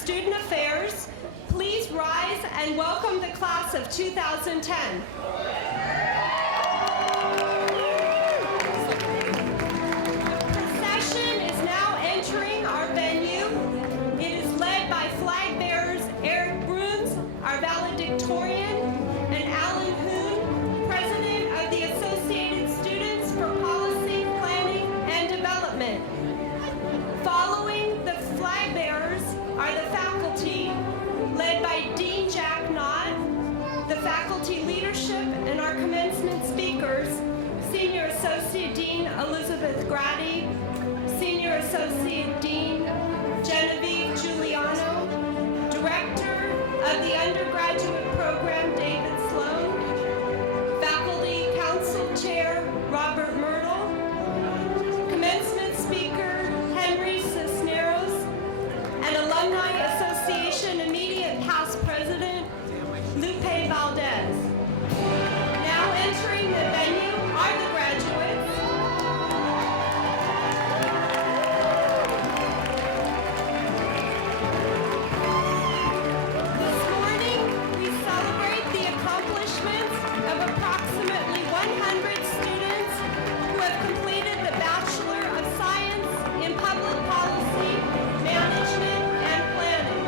Student Affairs, please rise and welcome the class of 2010. The procession is now entering our venue. It is led by flag bearers Bruns, our valedictorian, and Alan Hoon, president of the Associated Students for Policy, Planning, and Development. Following the flag bearers are the faculty, led by Dean Jack Knott, the faculty leadership, and our commencement speakers, Senior Associate Dean Elizabeth Grady, Senior Associate Dean Genevieve Giuliano, Director of the Undergraduate Program David Sloan, Faculty Council Chair Robert Myrtle, Commencement Speaker Henry Cisneros, and Alumni Association Immediate Past President Lupe Valdez. Now entering the venue are the graduates. This morning, we celebrate the accomplishments of approximately 100 students who have completed the Bachelor of Science in Public Policy, Management, and Planning.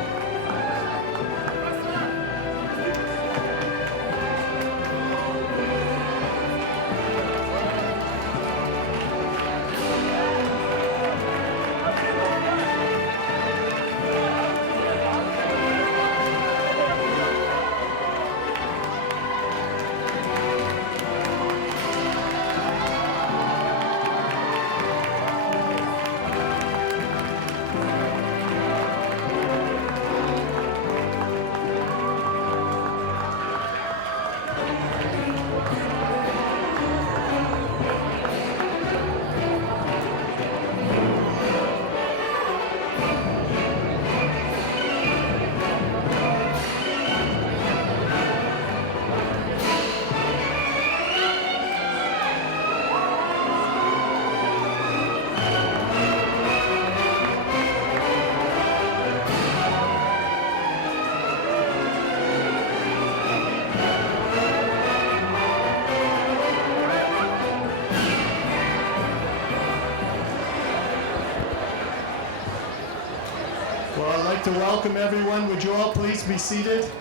Well, I'd like to welcome everyone. Would you all please be seated?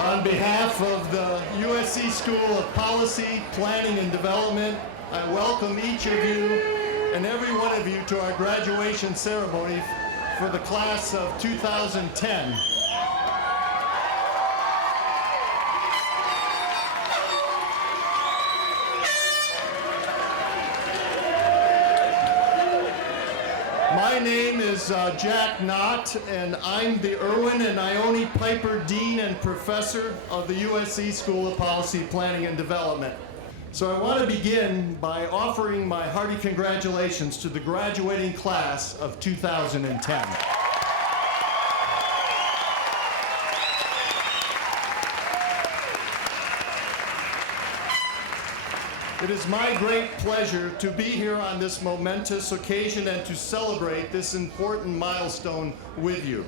On behalf of the USC School of Policy, Planning, and Development, I welcome each of you and every one of you to our graduation ceremony for the class of 2010. My name is Jack Knott, and I'm the Irwin and Ione Piper Dean and Professor of the USC School of Policy, Planning, and Development. So I want to begin by offering my hearty congratulations to the graduating class of 2010. It is my great pleasure to be here on this momentous occasion and to celebrate this important milestone with you.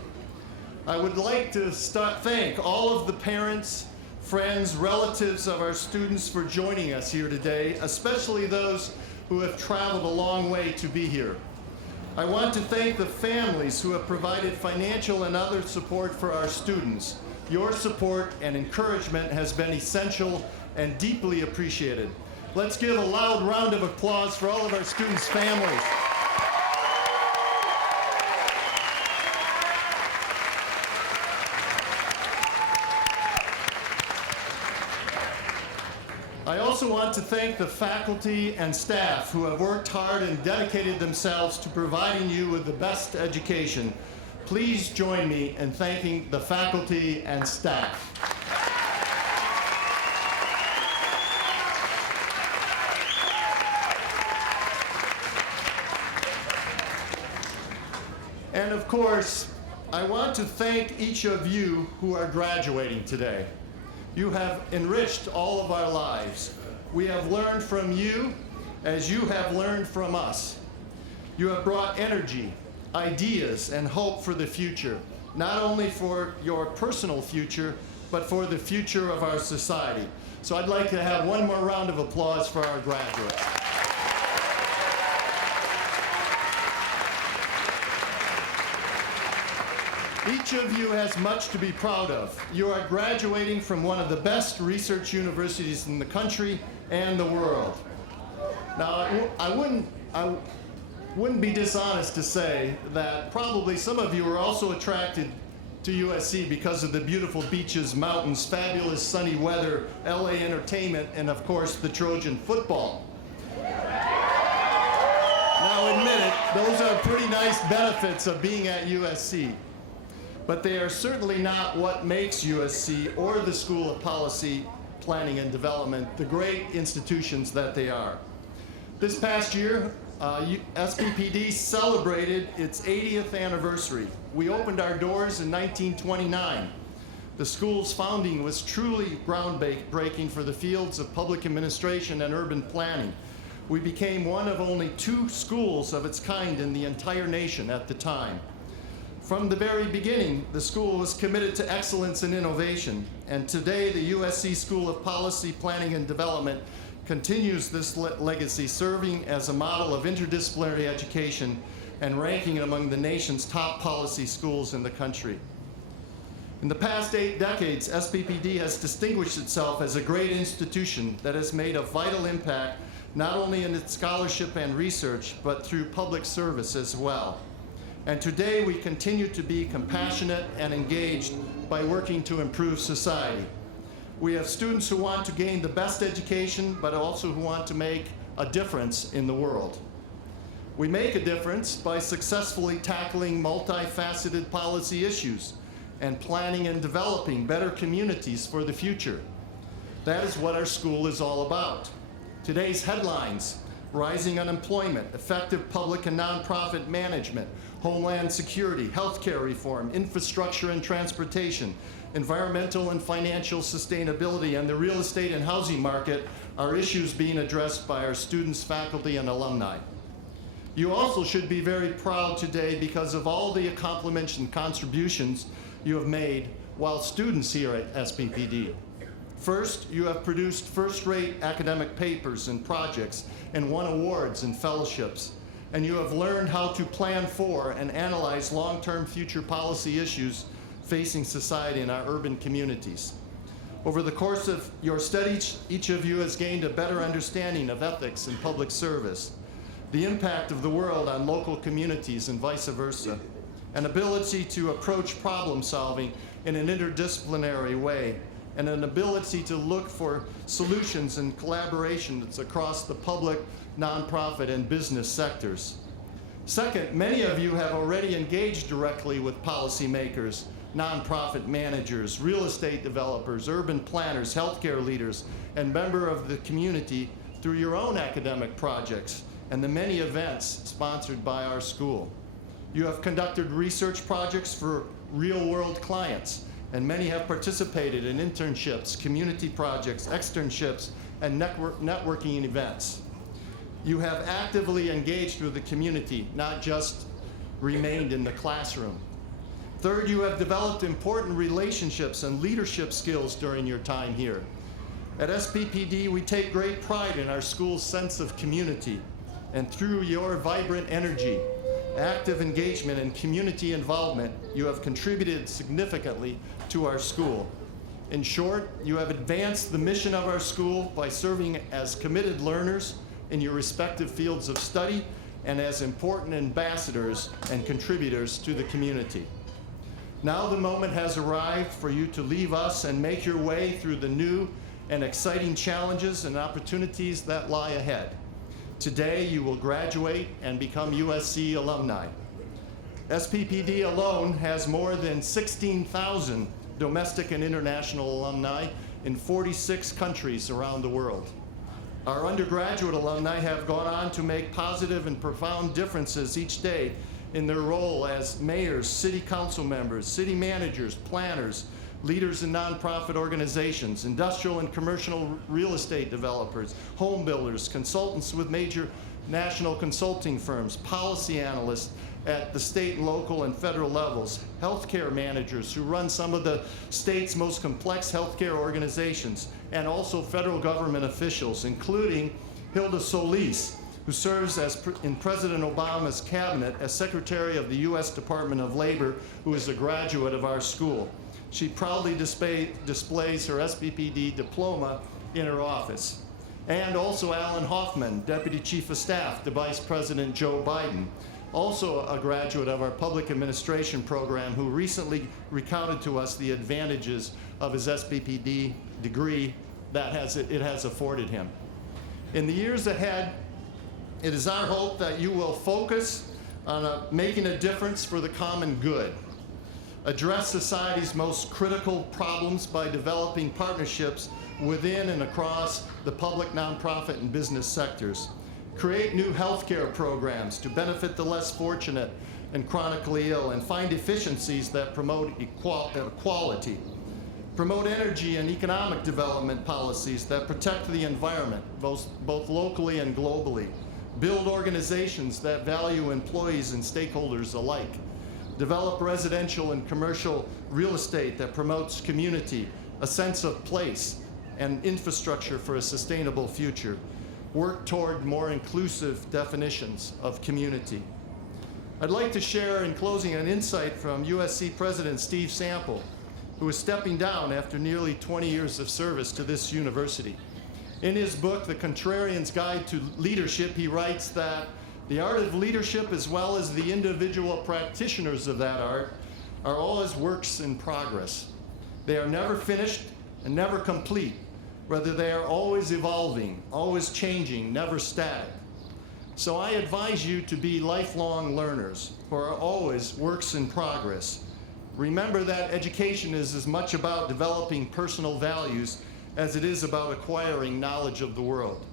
I would like to thank all of the parents, friends, relatives of our students for joining us here today, especially those who have traveled a long way to be here. I want to thank the families who have provided financial and other support for our students. Your support and encouragement has been essential and deeply appreciated. Let's give a loud round of applause for all of our students' families. I also want to thank the faculty and staff who have worked hard and dedicated themselves to providing you with the best education. Please join me in thanking the faculty and staff. And of course, I want to thank each of you who are graduating today. You have enriched all of our lives. We have learned from you as you have learned from us. You have brought energy, ideas, and hope for the future, not only for your personal future, but for the future of our society. So I'd like to have one more round of applause for our graduates. Each of you has much to be proud of. You are graduating from one of the best research universities in the country and the world. Now, I wouldn't be dishonest to say that probably some of you are also attracted to USC because of the beautiful beaches, mountains, fabulous sunny weather, LA entertainment, and of course the Trojan football. Now admit it, those are pretty nice benefits of being at USC. But they are certainly not what makes USC or the School of Policy, Planning and Development the great institutions that they are. This past year, SPPD celebrated its 80th anniversary. We opened our doors in 1929. The school's founding was truly groundbreaking for the fields of public administration and urban planning. We became one of only 2 schools of its kind in the entire nation at the time. From the very beginning, the school was committed to excellence and innovation, and today the USC School of Policy, Planning and Development continues this legacy, serving as a model of interdisciplinary education and ranking among the nation's top policy schools in the country. In the past 8 decades, SPPD has distinguished itself as a great institution that has made a vital impact not only in its scholarship and research, but through public service as well. And today we continue to be compassionate and engaged by working to improve society. We have students who want to gain the best education, but also who want to make a difference in the world. We make a difference by successfully tackling multifaceted policy issues and planning and developing better communities for the future. That is what our school is all about. Today's headlines: rising unemployment, effective public and nonprofit management, homeland security, healthcare reform, infrastructure and transportation, environmental and financial sustainability, and the real estate and housing market are issues being addressed by our students, faculty, and alumni. You also should be very proud today because of all the accomplishments and contributions you have made while students here at SPPD. First, you have produced first-rate academic papers and projects and won awards and fellowships. And you have learned how to plan for and analyze long-term future policy issues facing society in our urban communities. Over the course of your studies, each of you has gained a better understanding of ethics and public service, the impact of the world on local communities and vice versa, an ability to approach problem solving in an interdisciplinary way, and an ability to look for solutions and collaborations across the public, nonprofit, and business sectors. Second, many of you have already engaged directly with policymakers, nonprofit managers, real estate developers, urban planners, healthcare leaders, and members of the community through your own academic projects and the many events sponsored by our school. You have conducted research projects for real-world clients, and many have participated in internships, community projects, externships, and networking events. You have actively engaged with the community, not just remained in the classroom. Third, you have developed important relationships and leadership skills during your time here. At SPPD, we take great pride in our school's sense of community, and through your vibrant energy, active engagement, and community involvement, you have contributed significantly to our school. In short, you have advanced the mission of our school by serving as committed learners in your respective fields of study and as important ambassadors and contributors to the community. Now the moment has arrived for you to leave us and make your way through the new and exciting challenges and opportunities that lie ahead. Today you will graduate and become USC alumni. SPPD alone has more than 16,000 domestic and international alumni in 46 countries around the world. Our undergraduate alumni have gone on to make positive and profound differences each day in their role as mayors, city council members, city managers, planners, leaders in nonprofit organizations, industrial and commercial real estate developers, home builders, consultants with major national consulting firms, policy analysts at the state, local, and federal levels, healthcare managers who run some of the state's most complex healthcare organizations, and also federal government officials, including Hilda Solis, who serves in President Obama's cabinet as Secretary of the U.S. Department of Labor, who is a graduate of our school. She proudly displays her SPPD diploma in her office. And also Alan Hoffman, Deputy Chief of Staff to Vice President Joe Biden, also a graduate of our public administration program, who recently recounted to us the advantages of his SPPD degree that it has afforded him. In the years ahead, it is our hope that you will focus on making a difference for the common good, address society's most critical problems by developing partnerships within and across the public, nonprofit, and business sectors, create new healthcare programs to benefit the less fortunate and chronically ill, and find efficiencies that promote equality, promote energy and economic development policies that protect the environment, both locally and globally, build organizations that value employees and stakeholders alike, develop residential and commercial real estate that promotes community, a sense of place, and infrastructure for a sustainable future, work toward more inclusive definitions of community. I'd like to share in closing an insight from USC President Steve Sample, who is stepping down after nearly 20 years of service to this university. In his book, The Contrarian's Guide to Leadership, he writes that the art of leadership, as well as the individual practitioners of that art, are always works in progress. They are never finished and never complete. Rather, they are always evolving, always changing, never static. So I advise you to be lifelong learners who are always works in progress. Remember that education is as much about developing personal values as it is about acquiring knowledge of the world.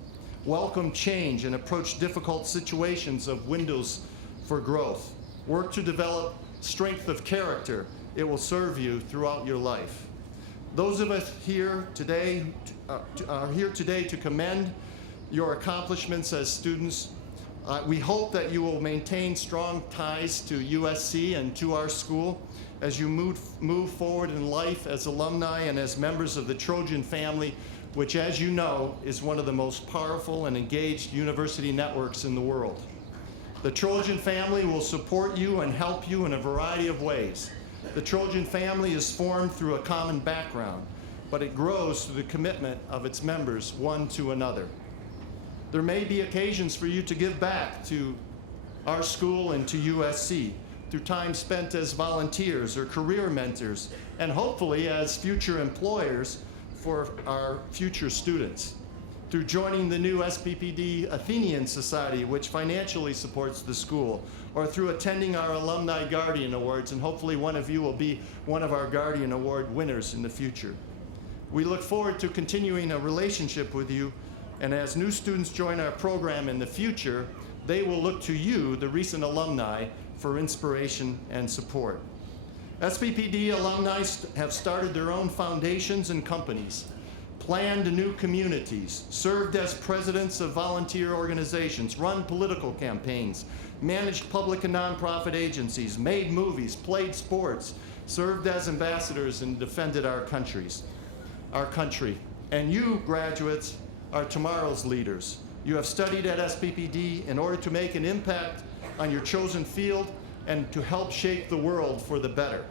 Welcome change and approach difficult situations of windows for growth. Work to develop strength of character. It will serve you throughout your life. Those of us here today are here today to commend your accomplishments as students. We hope that you will maintain strong ties to USC and to our school as you move forward in life as alumni and as members of the Trojan Family, which, as you know, is one of the most powerful and engaged university networks in the world. The Trojan Family will support you and help you in a variety of ways. The Trojan Family is formed through a common background, but it grows through the commitment of its members, one to another. There may be occasions for you to give back to our school and to USC through time spent as volunteers or career mentors, and hopefully as future employers for our future students, through joining the new SPPD Athenian Society, which financially supports the school, or through attending our Alumni Guardian Awards, and hopefully one of you will be one of our Guardian Award winners in the future. We look forward to continuing a relationship with you, and as new students join our program in the future, they will look to you, the recent alumni, for inspiration and support. SPPD alumni have started their own foundations and companies, planned new communities, served as presidents of volunteer organizations, run political campaigns, managed public and nonprofit agencies, made movies, played sports, served as ambassadors, and defended our country. And you, graduates, are tomorrow's leaders. You have studied at SPPD in order to make an impact on your chosen field and to help shape the world for the better.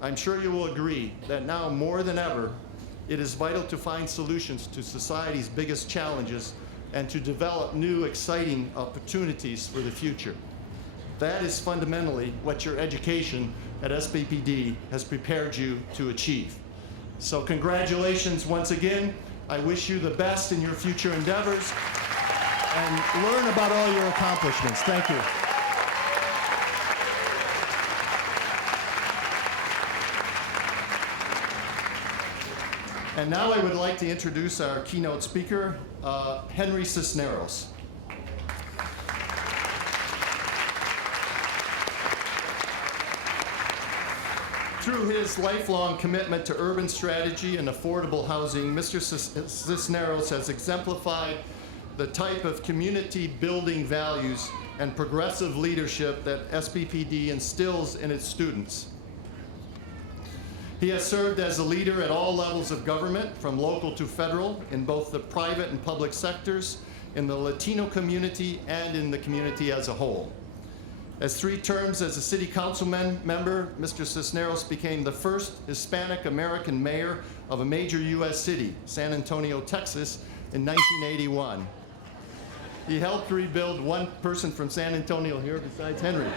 I'm sure you will agree that now more than ever, it is vital to find solutions to society's biggest challenges and to develop new, exciting opportunities for the future. That is fundamentally what your education at SPPD has prepared you to achieve. So congratulations once again. I wish you the best in your future endeavors and learn about all your accomplishments. Thank you. And now I would like to introduce our keynote speaker, Henry Cisneros. Through his lifelong commitment to urban strategy and affordable housing, Mr. Cisneros has exemplified the type of community-building values and progressive leadership that SPPD instills in its students. He has served as a leader at all levels of government, from local to federal, in both the private and public sectors, in the Latino community, and in the community as a whole. As 3 terms as a city council member, Mr. Cisneros became the first Hispanic American mayor of a major U.S. city, San Antonio, Texas, in 1981. He helped rebuild, one person from San Antonio here besides Henry.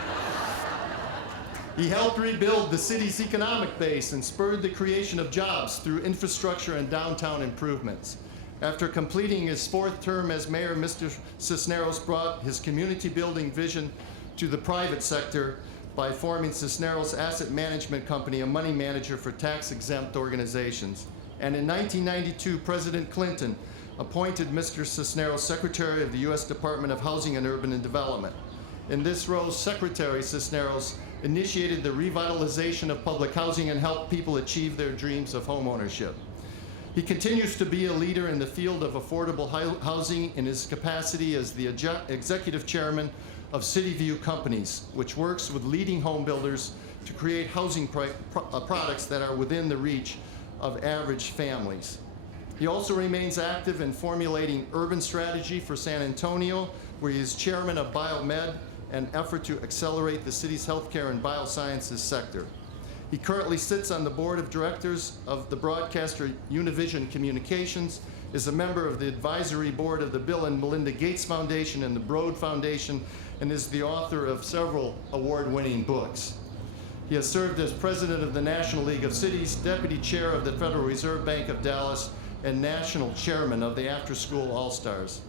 He helped rebuild the city's economic base and spurred the creation of jobs through infrastructure and downtown improvements. After completing his 4th term as mayor, Mr. Cisneros brought his community building vision to the private sector by forming Cisneros Asset Management Company, a money manager for tax-exempt organizations. And in 1992, President Clinton appointed Mr. Cisneros Secretary of the U.S. Department of Housing and Urban Development. In this role, Secretary Cisneros initiated the revitalization of public housing and helped people achieve their dreams of homeownership. He continues to be a leader in the field of affordable housing in his capacity as the executive chairman of City View Companies, which works with leading home builders to create housing products that are within the reach of average families. He also remains active in formulating urban strategy for San Antonio, where he is chairman of Biomed, an effort to accelerate the city's healthcare and biosciences sector. He currently sits on the board of directors of the broadcaster Univision Communications, is a member of the advisory board of the Bill and Melinda Gates Foundation and the Broad Foundation, and is the author of several award-winning books. He has served as president of the National League of Cities, deputy chair of the Federal Reserve Bank of Dallas, and national chairman of the After School All-Stars.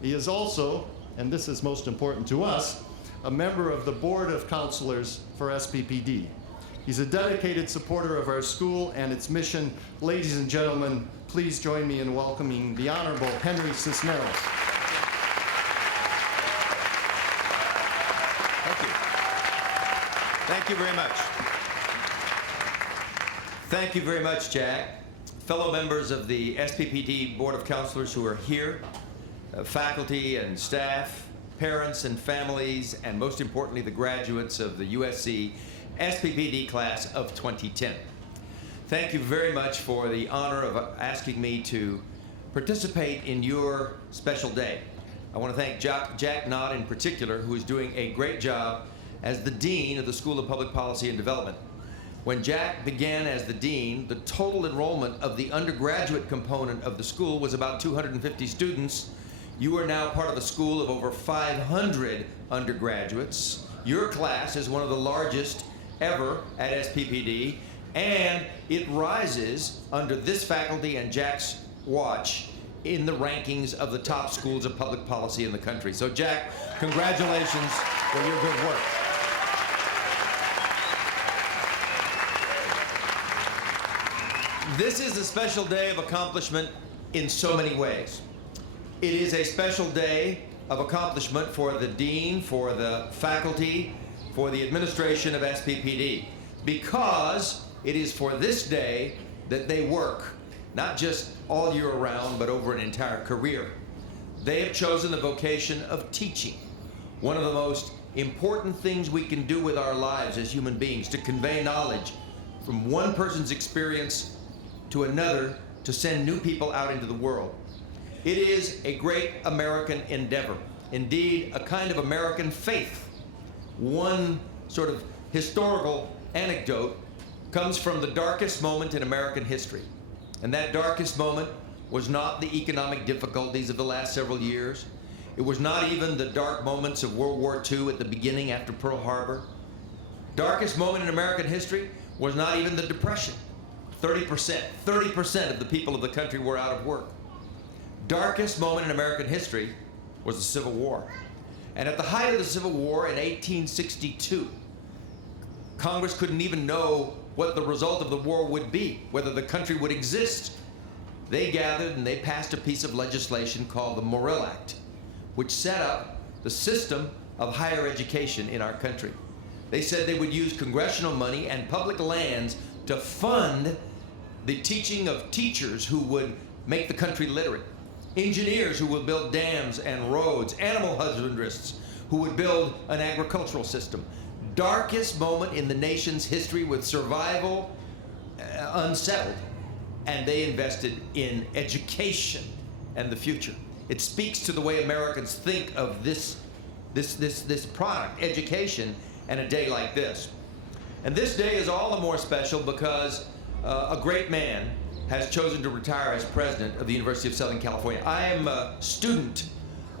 He is also, and this is most important to us, a member of the Board of Counselors for SPPD. He's a dedicated supporter of our school and its mission. Ladies and gentlemen, please join me in welcoming the Honorable Henry Cisneros. Thank you. Thank you very much. Thank you very much, Jack. Fellow members of the SPPD Board of Counselors who are here, faculty and staff, parents and families, and most importantly, the graduates of the USC SPPD class of 2010. Thank you very much for the honor of asking me to participate in your special day. I want to thank Jack Knott in particular, who is doing a great job as the Dean of the School of Public Policy and Development. When Jack began as the Dean, the total enrollment of the undergraduate component of the school was about 250 students. You are now part of a school of over 500 undergraduates. Your class is one of the largest ever at SPPD, and it rises under this faculty and Jack's watch in the rankings of the top schools of public policy in the country. So Jack, congratulations for your good work. This is a special day of accomplishment in so many ways. It is a special day of accomplishment for the dean, for the faculty, for the administration of SPPD, because it is for this day that they work, not just all year round, but over an entire career. They have chosen the vocation of teaching, one of the most important things we can do with our lives as human beings, to convey knowledge from one person's experience to another, to send new people out into the world. It is a great American endeavor, indeed a kind of American faith. One sort of historical anecdote comes from the darkest moment in American history. And that darkest moment was not the economic difficulties of the last several years. It was not even the dark moments of World War II at the beginning after Pearl Harbor. Darkest moment in American history was not even the Depression. 30% of the people of the country were out of work. Darkest moment in American history was the Civil War. And at the height of the Civil War in 1862, Congress couldn't even know what the result of the war would be, whether the country would exist. They gathered and they passed a piece of legislation called the Morrill Act, which set up the system of higher education in our country. They said they would use congressional money and public lands to fund the teaching of teachers who would make the country literate. engineers who will build dams and roads, animal husbandrists who would build an agricultural system. Darkest moment in the nation's history with survival unsettled, and they invested in education and the future. It speaks to the way Americans think of this product, education, and a day like this. And this day is all the more special because a great man has chosen to retire as president of the University of Southern California. I am a student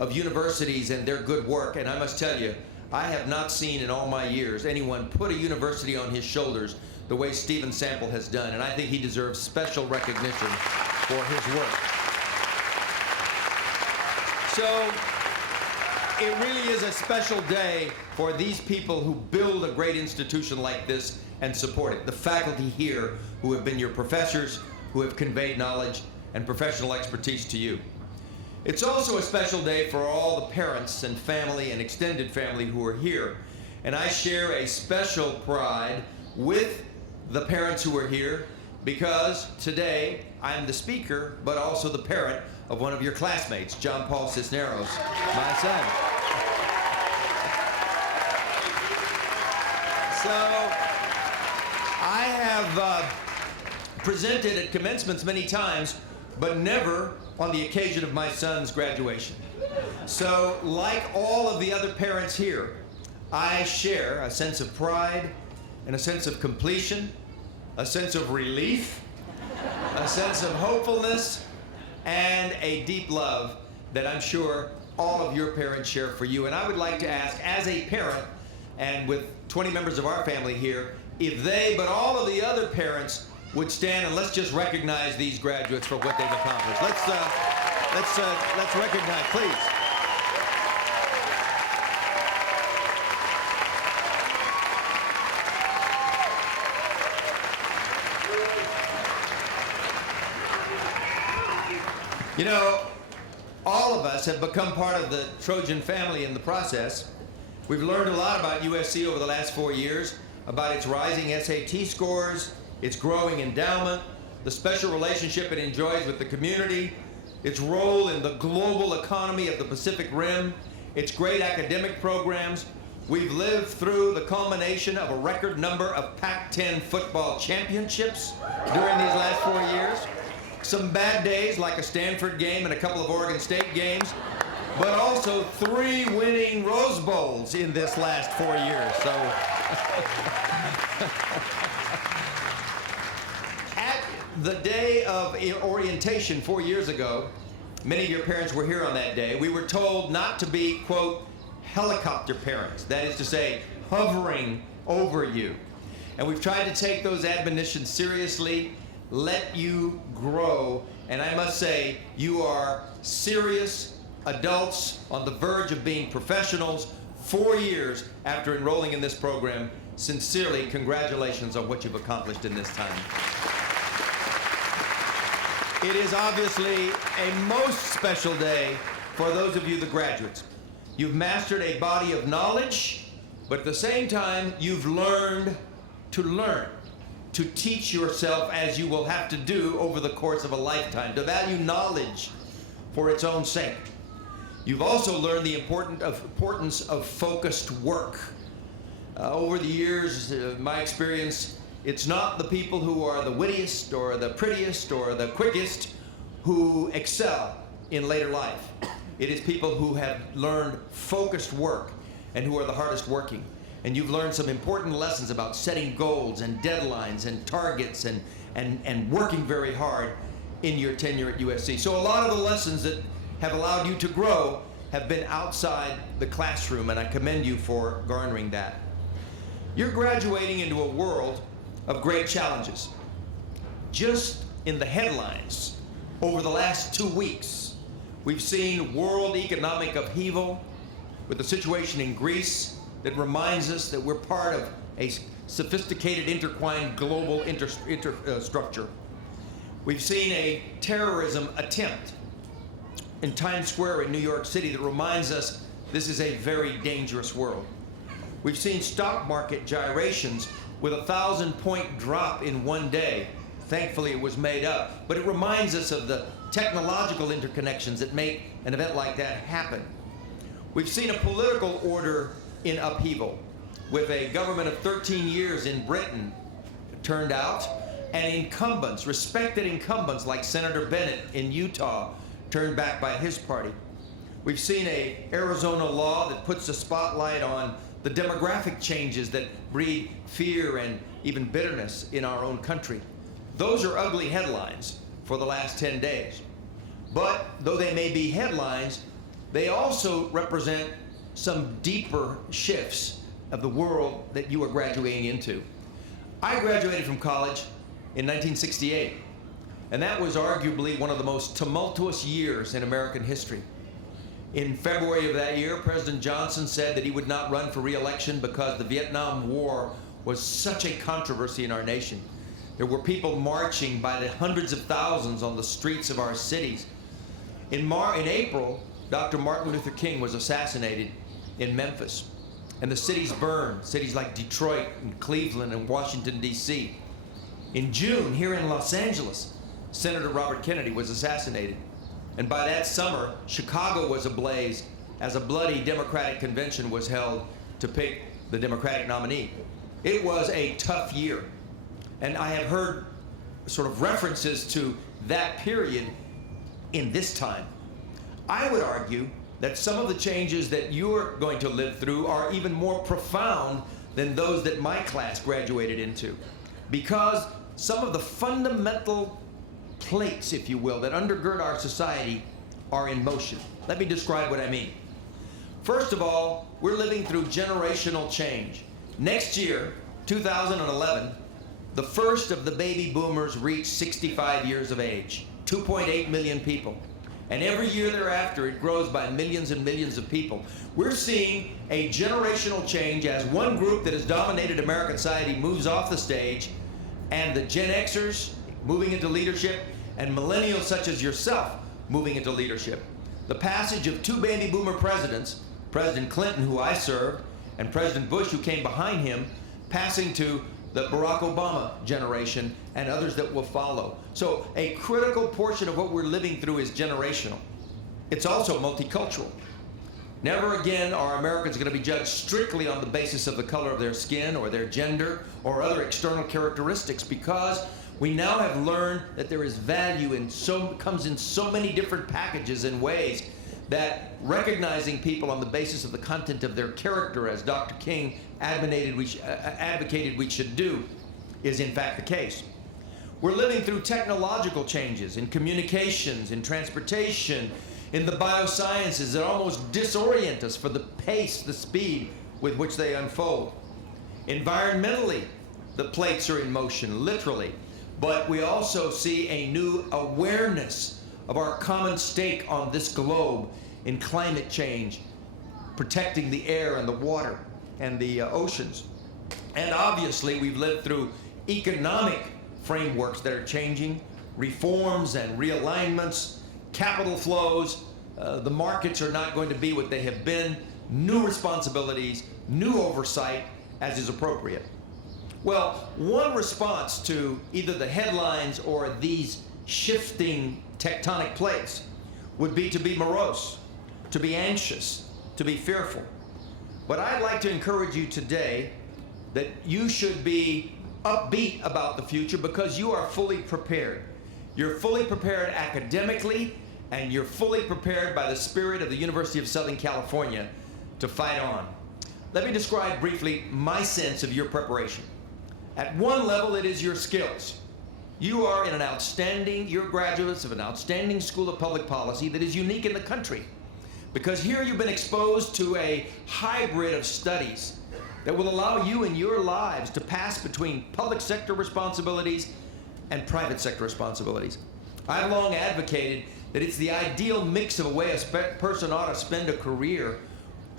of universities and their good work, and I must tell you, I have not seen in all my years anyone put a university on his shoulders the way Stephen Sample has done, and I think he deserves special recognition for his work. So, it really is a special day for these people who build a great institution like this and support it. The faculty here who have been your professors, who have conveyed knowledge and professional expertise to you. It's also a special day for all the parents and family and extended family who are here. And I share a special pride with the parents who are here because today I'm the speaker, but also the parent of one of your classmates, John Paul Cisneros, my son. So I have presented at commencements many times, but never on the occasion of my son's graduation. So like all of the other parents here, I share a sense of pride and a sense of completion, a sense of relief, a sense of hopefulness, and a deep love that I'm sure all of your parents share for you. And I would like to ask, as a parent, and with 20 members of our family here, if they, but all of the other parents, would stand and let's just recognize these graduates for what they've accomplished. Let's recognize, please. You know, all of us have become part of the Trojan family in the process. We've learned a lot about USC over the last 4 years, about its rising SAT scores, its growing endowment, the special relationship it enjoys with the community, its role in the global economy of the Pacific Rim, its great academic programs. We've lived through the culmination of a record number of Pac-10 football championships during these last 4 years. Some bad days, like a Stanford game and a couple of Oregon State games, but also 3 winning Rose Bowls in this last 4 years. So, at the day of orientation 4 years ago, many of your parents were here on that day. We were told not to be, quote, helicopter parents. That is to say, hovering over you. And we've tried to take those admonitions seriously, let you grow. And I must say, you are serious adults on the verge of being professionals 4 years after enrolling in this program. Sincerely, congratulations on what you've accomplished in this time. It is obviously a most special day for those of you, the graduates. You've mastered a body of knowledge, but at the same time, you've learned, to teach yourself as you will have to do over the course of a lifetime, to value knowledge for its own sake. You've also learned the importance of focused work. Over the years, my experience, it's not the people who are the wittiest or the prettiest or the quickest who excel in later life. It is people who have learned focused work and who are the hardest working. And you've learned some important lessons about setting goals and deadlines and targets and working very hard in your tenure at USC. So a lot of the lessons that have allowed you to grow have been outside the classroom, and I commend you for garnering that. You're graduating into a world of great challenges. Just in the headlines, over the last 2 weeks, we've seen world economic upheaval with the situation in Greece that reminds us that we're part of a sophisticated, intertwined global structure. We've seen a terrorism attempt in Times Square in New York City that reminds us this is a very dangerous world. We've seen stock market gyrations with a 1,000-point drop in one day Thankfully, it was made up. But it reminds us of the technological interconnections that make an event like that happen. We've seen a political order in upheaval, with a government of 13 years in Britain turned out, and incumbents, respected incumbents like Senator Bennett in Utah, turned back by his party. We've seen an Arizona law that puts a spotlight on the demographic changes that breed fear and even bitterness in our own country. Those are ugly headlines for the last 10 days. But though they may be headlines, they also represent some deeper shifts of the world that you are graduating into. I graduated from college in 1968, and that was arguably one of the most tumultuous years in American history. In February of that year, President Johnson said that he would not run for re-election because the Vietnam War was such a controversy in our nation. There were people marching by the hundreds of thousands on the streets of our cities. In April, Dr. Martin Luther King was assassinated in Memphis, and the cities burned, cities like Detroit and Cleveland and Washington, D.C. In June, here in Los Angeles, Senator Robert Kennedy was assassinated. And by that summer, Chicago was ablaze as a bloody Democratic convention was held to pick the Democratic nominee. It was a tough year. And I have heard sort of references to that period in this time. I would argue that some of the changes that you're going to live through are even more profound than those that my class graduated into, because some of the fundamental plates, if you will, that undergird our society are in motion. Let me describe what I mean. First of all, we're living through generational change. Next year, 2011, the first of the baby boomers reach 65 years of age, 2.8 million people. And every year thereafter, it grows by millions and millions of people. We're seeing a generational change as one group that has dominated American society moves off the stage, and the Gen Xers moving into leadership, and millennials such as yourself moving into leadership. The passage of two baby boomer presidents, President Clinton, who I served, and President Bush, who came behind him, passing to the Barack Obama generation and others that will follow. So a critical portion of what we're living through is generational. It's also multicultural. Never again are Americans going to be judged strictly on the basis of the color of their skin or their gender or other external characteristics, because we now have learned that there is value in comes in so many different packages and ways that recognizing people on the basis of the content of their character, as Dr. King advocated we should do, is in fact the case. We're living through technological changes in communications, in transportation, in the biosciences that almost disorient us for the pace, the speed with which they unfold. Environmentally, the plates are in motion, literally, but we also see a new awareness of our common stake on this globe in climate change, protecting the air and the water and the oceans. And obviously, we've lived through economic frameworks that are changing, reforms and realignments, capital flows. The markets are not going to be what they have been. New responsibilities, new oversight, as is appropriate. Well, one response to either the headlines or these shifting tectonic plates would be to be morose, to be anxious, to be fearful. But I'd like to encourage you today that you should be upbeat about the future, because you are fully prepared. You're fully prepared academically, and you're fully prepared by the spirit of the University of Southern California to fight on. Let me describe briefly my sense of your preparation. At one level, it is your skills. You are in an outstanding, you're graduates of an outstanding school of public policy that is unique in the country, because here you've been exposed to a hybrid of studies that will allow you in your lives to pass between public sector responsibilities and private sector responsibilities. I've long advocated that it's the ideal mix of a way a person ought to spend a career.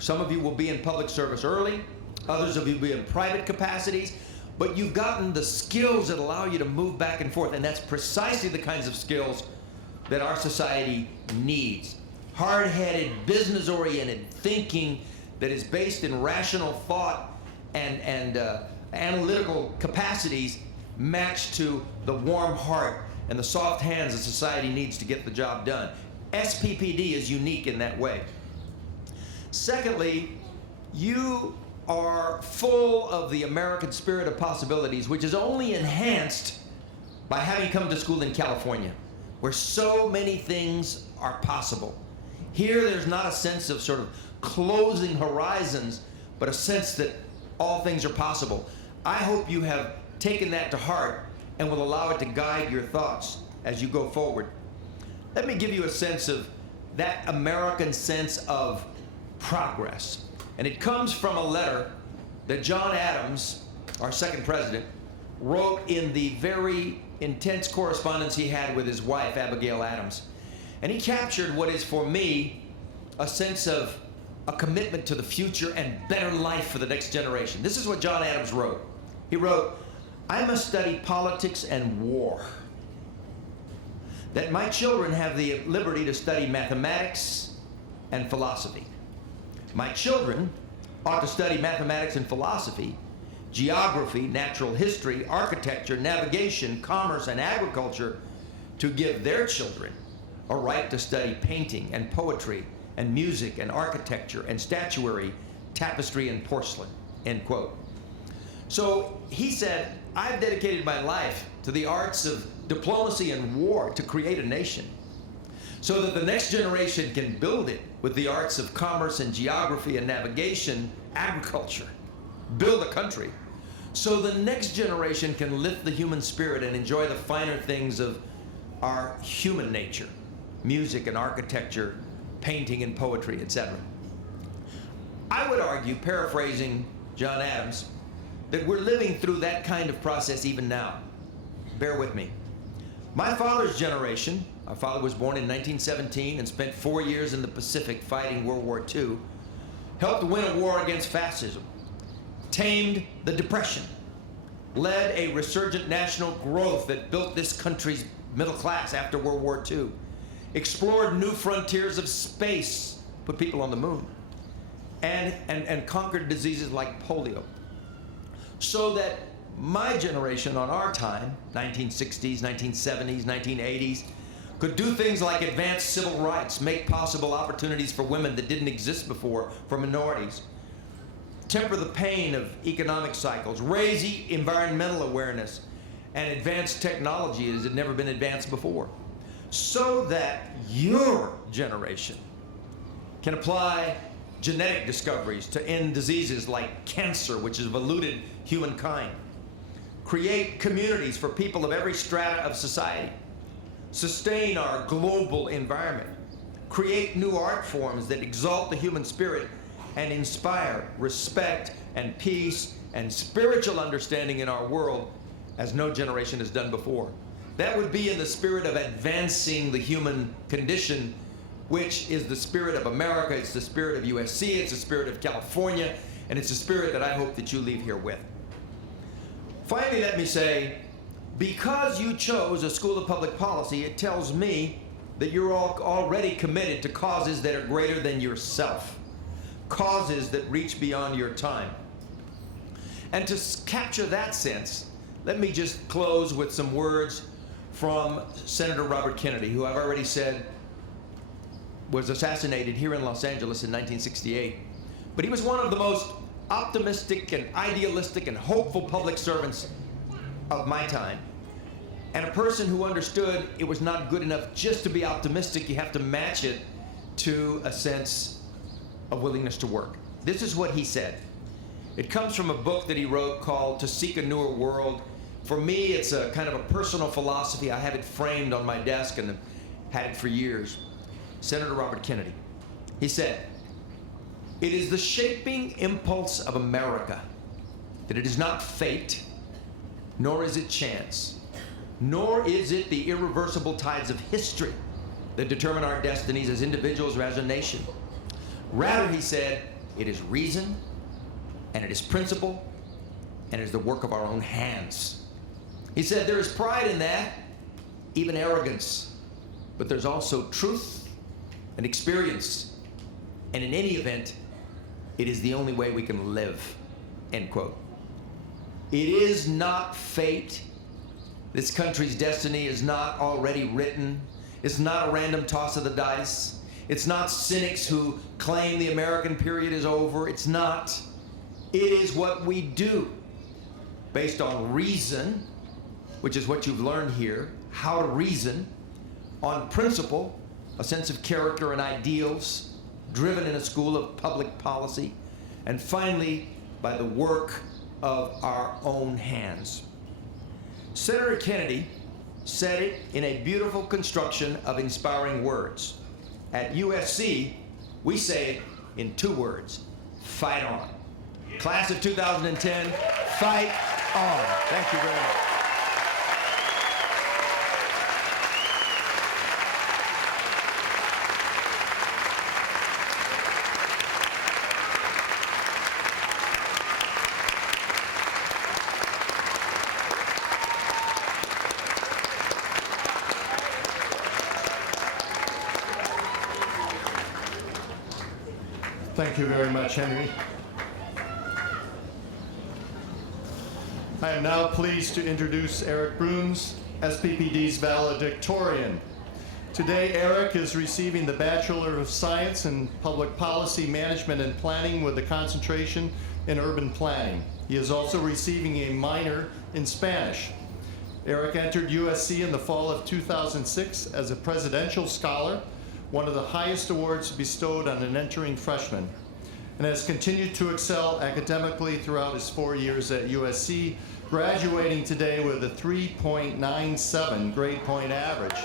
Some of you will be in public service early, others of you will be in private capacities, but you've gotten the skills that allow you to move back and forth, and that's precisely the kinds of skills that our society needs. Hard-headed, business-oriented thinking that is based in rational thought and analytical capacities matched to the warm heart and the soft hands that society needs to get the job done. SPPD is unique in that way. Secondly, you are full of the American spirit of possibilities, which is only enhanced by having come to school in California, where so many things are possible. Here, there's not a sense of sort of closing horizons, but a sense that all things are possible. I hope you have taken that to heart and will allow it to guide your thoughts as you go forward. Let me give you a sense of that American sense of progress. And it comes from a letter that John Adams, our second president, wrote in the very intense correspondence he had with his wife, Abigail Adams. And he captured what is, for me, a sense of a commitment to the future and better life for the next generation. This is what John Adams wrote. He wrote, "I must study politics and war, that my children have the liberty to study mathematics and philosophy. My children ought to study mathematics and philosophy, geography, natural history, architecture, navigation, commerce, and agriculture, to give their children a right to study painting and poetry and music and architecture and statuary, tapestry and porcelain," end quote. So he said, I've dedicated my life to the arts of diplomacy and war to create a nation, so that the next generation can build it with the arts of commerce and geography and navigation, agriculture, build a country, so the next generation can lift the human spirit and enjoy the finer things of our human nature, music and architecture, painting and poetry, etc. I would argue, paraphrasing John Adams, that we're living through that kind of process even now. Bear with me. My father's generation, our father was born in 1917 and spent 4 years in the Pacific fighting World War II, helped win a war against fascism, tamed the Depression, led a resurgent national growth that built this country's middle class after World War II, explored new frontiers of space, put people on the moon, and conquered diseases like polio. So that my generation on our time, 1960s, 1970s, 1980s, could do things like advance civil rights, make possible opportunities for women that didn't exist before, for minorities, temper the pain of economic cycles, raise environmental awareness, and advance technology as had never been advanced before, so that your generation can apply genetic discoveries to end diseases like cancer, which has eluded humankind, create communities for people of every strata of society, sustain our global environment, create new art forms that exalt the human spirit and inspire respect and peace and spiritual understanding in our world as no generation has done before. That would be in the spirit of advancing the human condition, which is the spirit of America, it's the spirit of USC, it's the spirit of California, and it's the spirit that I hope that you leave here with. Finally, let me say, because you chose a School of Public Policy, it tells me that you're all already committed to causes that are greater than yourself, causes that reach beyond your time. And to capture that sense, let me just close with some words from Senator Robert Kennedy, who I've already said was assassinated here in Los Angeles in 1968. But he was one of the most optimistic and idealistic and hopeful public servants of my time, and a person who understood it was not good enough just to be optimistic. You have to match it to a sense of willingness to work. This is what he said. It comes from a book that he wrote called To Seek a Newer World. For me, it's a kind of a personal philosophy. I have it framed on my desk and have had it for years. Senator Robert Kennedy. He said, "It is the shaping impulse of America that it is not fate, nor is it chance, nor is it the irreversible tides of history that determine our destinies as individuals or as a nation. Rather," he said, "it is reason, and it is principle, and it is the work of our own hands." He said, "There is pride in that, even arrogance, but there's also truth and experience, and in any event, it is the only way we can live," end quote. It is not fate, This country's destiny is not already written. It's not a random toss of the dice. It's not cynics who claim the American period is over. It's not. It is what we do based on reason, which is what you've learned here, how to reason, on principle, a sense of character and ideals, driven in a school of public policy, and finally, by the work of our own hands. Senator Kennedy said it in a beautiful construction of inspiring words. At USC, we say it in 2 words: fight on. Class of 2010, fight on. Thank you very much. Thank you very much, Henry. I am now pleased to introduce Eric Bruns, SPPD's valedictorian. Today, Eric is receiving the Bachelor of Science in Public Policy Management and Planning with a concentration in urban planning. He is also receiving a minor in Spanish. Eric entered USC in the fall of 2006 as a presidential scholar, one of the highest awards bestowed on an entering freshman, and has continued to excel academically throughout his 4 years at USC, graduating today with a 3.97 grade point average.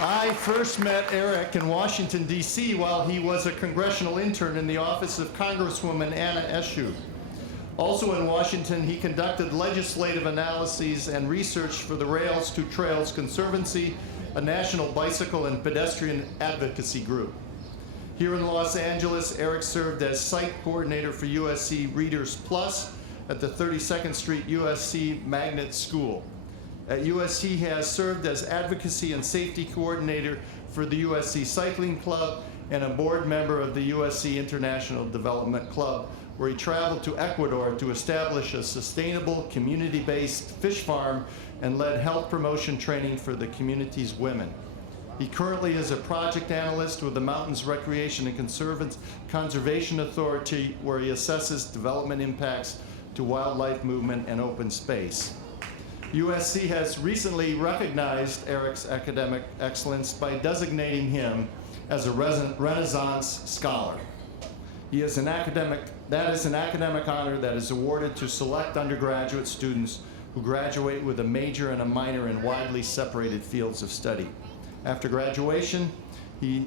I first met Eric in Washington, D.C. while he was a congressional intern in the office of Congresswoman Anna Eshoo. Also in Washington, he conducted legislative analyses and research for the Rails to Trails Conservancy, a national bicycle and pedestrian advocacy group. Here in Los Angeles, Eric served as site coordinator for USC Readers Plus at the 32nd Street USC Magnet School. At USC, he has served as advocacy and safety coordinator for the USC Cycling Club and a board member of the USC International Development Club, where he traveled to Ecuador to establish a sustainable, community-based fish farm and led health promotion training for the community's women. He currently is a project analyst with the Mountains Recreation and Conservation Authority, where he assesses development impacts to wildlife movement and open space. USC has recently recognized Eric's academic excellence by designating him as a Renaissance Scholar. That is an academic honor that is awarded to select undergraduate students who graduate with a major and a minor in widely separated fields of study. After graduation, he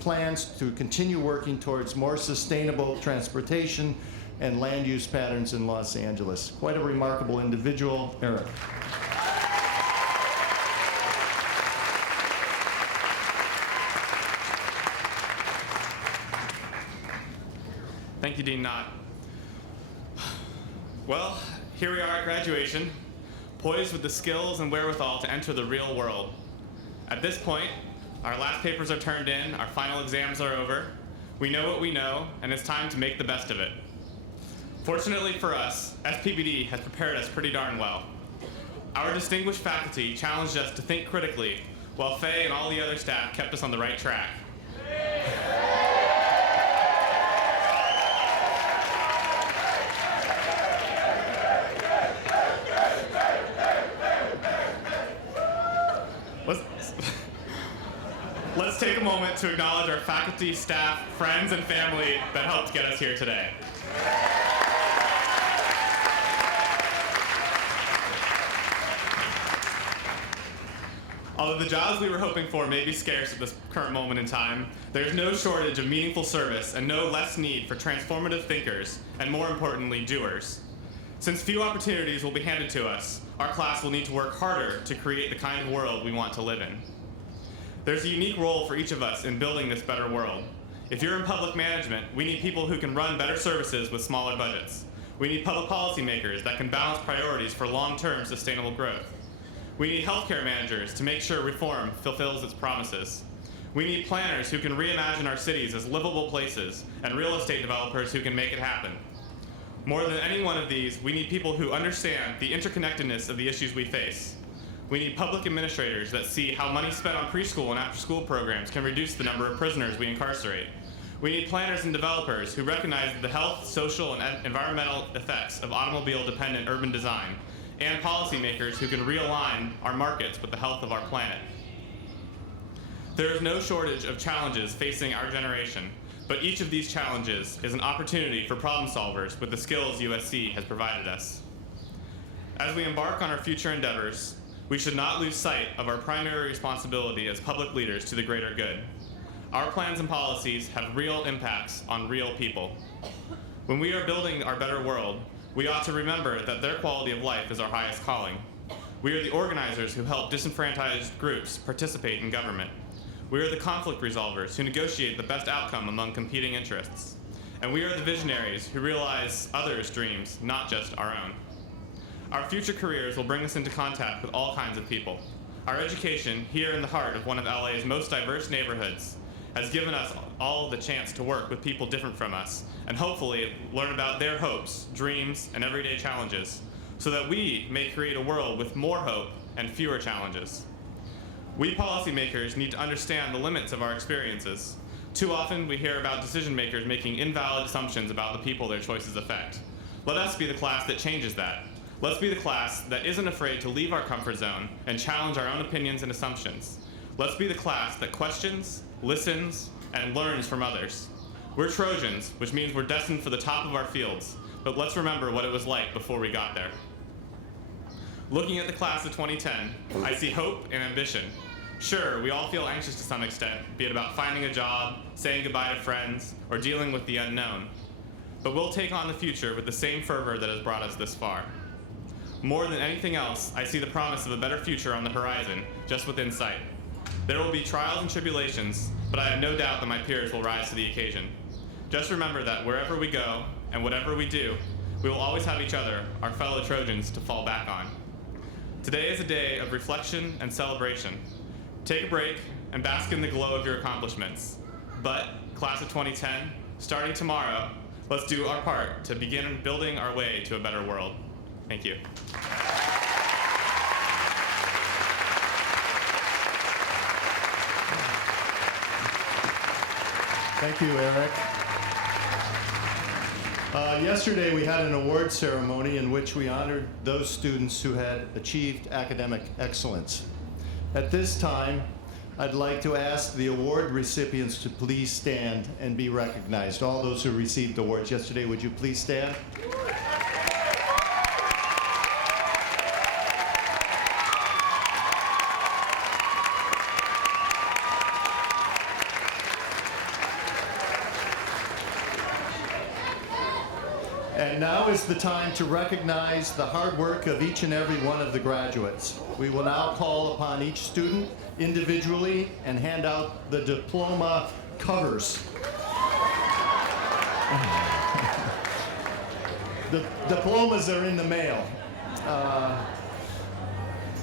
plans to continue working towards more sustainable transportation and land use patterns in Los Angeles. Quite a remarkable individual, Eric. Thank you, Dean Knott. Well, here we are at graduation, poised with the skills and wherewithal to enter the real world. At this point, our last papers are turned in, our final exams are over, we know what we know, and it's time to make the best of it. Fortunately for us, SPPD has prepared us pretty darn well. Our distinguished faculty challenged us to think critically, while Faye and all the other staff kept us on the right track. Let's take a moment to acknowledge our faculty, staff, friends, and family that helped get us here today. Although the jobs we were hoping for may be scarce at this current moment in time, there's no shortage of meaningful service and no less need for transformative thinkers and, more importantly, doers. Since few opportunities will be handed to us, our class will need to work harder to create the kind of world we want to live in. There's a unique role for each of us in building this better world. If you're in public management, we need people who can run better services with smaller budgets. We need public policy makers that can balance priorities for long-term sustainable growth. We need healthcare managers to make sure reform fulfills its promises. We need planners who can reimagine our cities as livable places and real estate developers who can make it happen. More than any one of these, we need people who understand the interconnectedness of the issues we face. We need public administrators that see how money spent on preschool and after-school programs can reduce the number of prisoners we incarcerate. We need planners and developers who recognize the health, social, and environmental effects of automobile-dependent urban design, and policymakers who can realign our markets with the health of our planet. There is no shortage of challenges facing our generation, but each of these challenges is an opportunity for problem solvers with the skills USC has provided us. As we embark on our future endeavors, we should not lose sight of our primary responsibility as public leaders to the greater good. Our plans and policies have real impacts on real people. When we are building our better world, we ought to remember that their quality of life is our highest calling. We are the organizers who help disenfranchised groups participate in government. We are the conflict resolvers who negotiate the best outcome among competing interests. And we are the visionaries who realize others' dreams, not just our own. Our future careers will bring us into contact with all kinds of people. Our education, here in the heart of one of LA's most diverse neighborhoods, has given us all the chance to work with people different from us, and hopefully learn about their hopes, dreams, and everyday challenges, so that we may create a world with more hope and fewer challenges. We policymakers need to understand the limits of our experiences. Too often we hear about decision makers making invalid assumptions about the people their choices affect. Let us be the class that changes that. Let's be the class that isn't afraid to leave our comfort zone and challenge our own opinions and assumptions. Let's be the class that questions, listens, and learns from others. We're Trojans, which means we're destined for the top of our fields, but let's remember what it was like before we got there. Looking at the class of 2010, I see hope and ambition. Sure, we all feel anxious to some extent, be it about finding a job, saying goodbye to friends, or dealing with the unknown. But we'll take on the future with the same fervor that has brought us this far. More than anything else, I see the promise of a better future on the horizon, just within sight. There will be trials and tribulations, but I have no doubt that my peers will rise to the occasion. Just remember that wherever we go, and whatever we do, we will always have each other, our fellow Trojans, to fall back on. Today is a day of reflection and celebration. Take a break and bask in the glow of your accomplishments. But, class of 2010, starting tomorrow, let's do our part to begin building our way to a better world. Thank you. Thank you, Eric. Yesterday we had an award ceremony in which we honored those students who had achieved academic excellence. At this time, I'd like to ask the award recipients to please stand and be recognized. All those who received awards yesterday, would you please stand? And now is the time to recognize the hard work of each and every one of the graduates. We will now call upon each student individually and hand out the diploma covers. The diplomas are in the mail.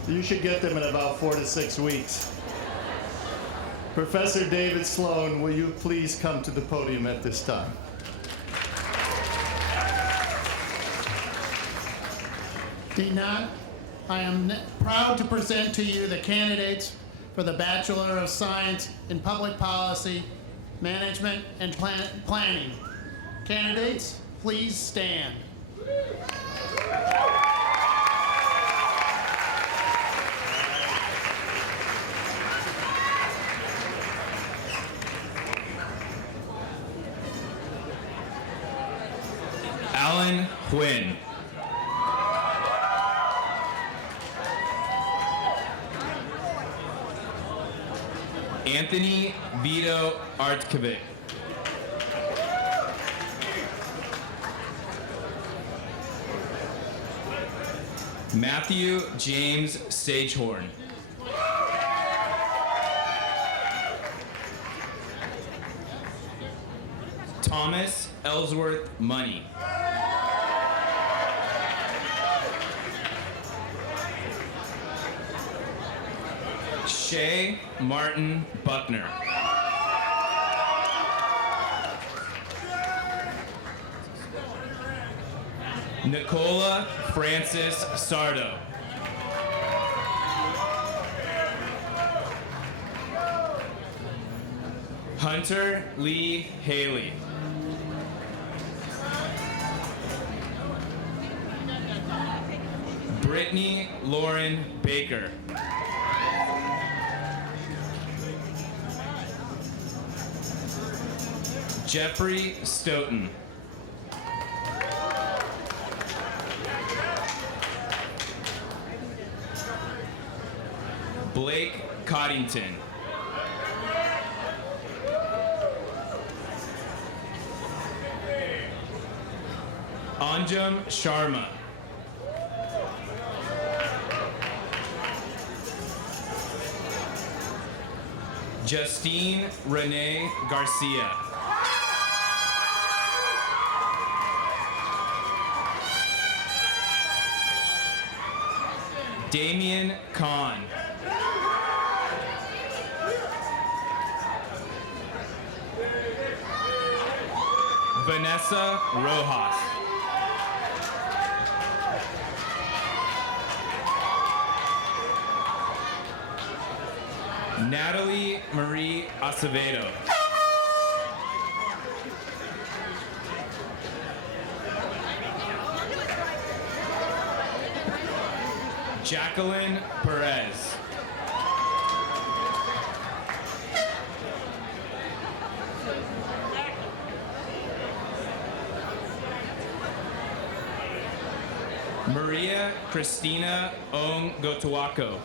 You should get them in about 4 to 6 weeks. Professor David Sloan, will you please come to the podium at this time? Dean Knott, I am proud to present to you the candidates for the Bachelor of Science in Public Policy, Management, and Planning. Candidates, please stand. Alan Huynh. Anthony Vito Artkovic. Matthew James Sagehorn. Thomas Ellsworth Money. Shay Martin Buckner. Nicola Francis Sardo. Hunter Lee Haley. Brittany Lauren Baker. Jeffrey Stoughton. Blake Coddington. Anjum Sharma. Justine Renee Garcia. Damian Kahn. Vanessa Rojas. Natalie Marie Acevedo. Jacqueline Perez. Maria Christina Ong Gotuako.